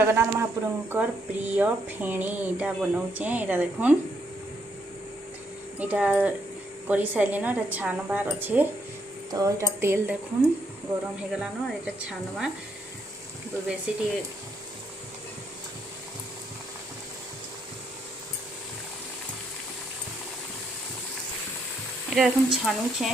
जगन्नाथ महाप्रभुंकर प्रिय फेणी इटा बनाऊचे। इटा देखुन इटा कर सारे ना छानबार अच्छे। तो इटा तेल देखुन गरम हो गलान इटा छानबा बेसी इटा देखुन छानुचे।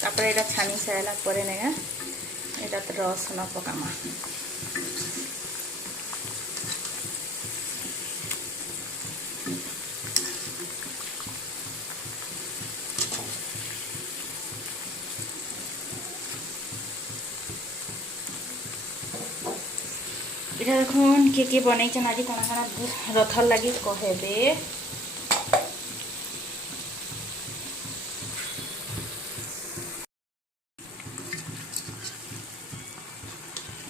तापर इटा छानी सारा पर नेगा इटा रसुन पकामा। इटा देखुन के बनई आज कण कण रथर लगी कहबे।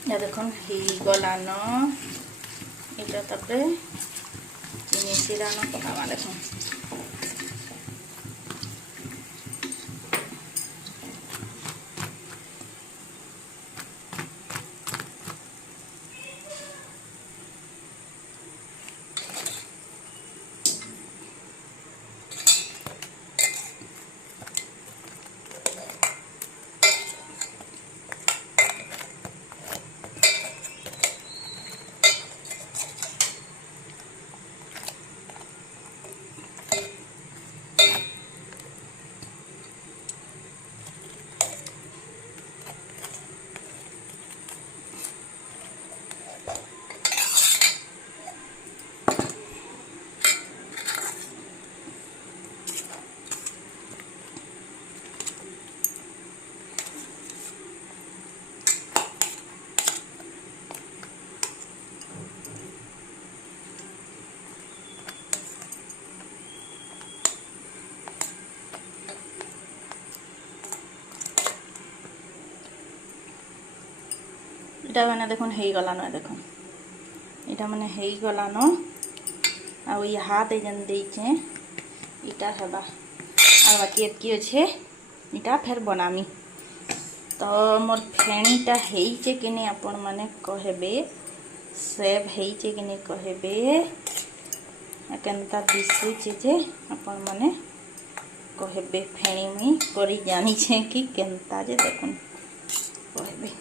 इटा देखुन ही गलान इटा तापरे चीनी सीरा न पकावा। देखुन इटा मैंने देखुन हो गलान। देखुन इटा मैंने हो गलान आ हाथ जेन देचे इटा हेबा आ बाकी एतकी अच्छे इटा फिर बनामी। तो मोर फेणीटा होइचे कि नहीं आपण माने कहबे। सेव होइचे कि नहीं कहबे। केनता दिशुचे जे आपण माने कहबे। फेणी मुई करी जानी छे कि केनता जे देखुन कहबे।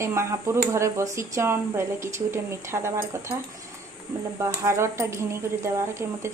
ए महाप्रभु घरे बसीचन बेले किछु गोटे मिठा देवार कथा मतलब बाहरटा घिनी कर देवार के मते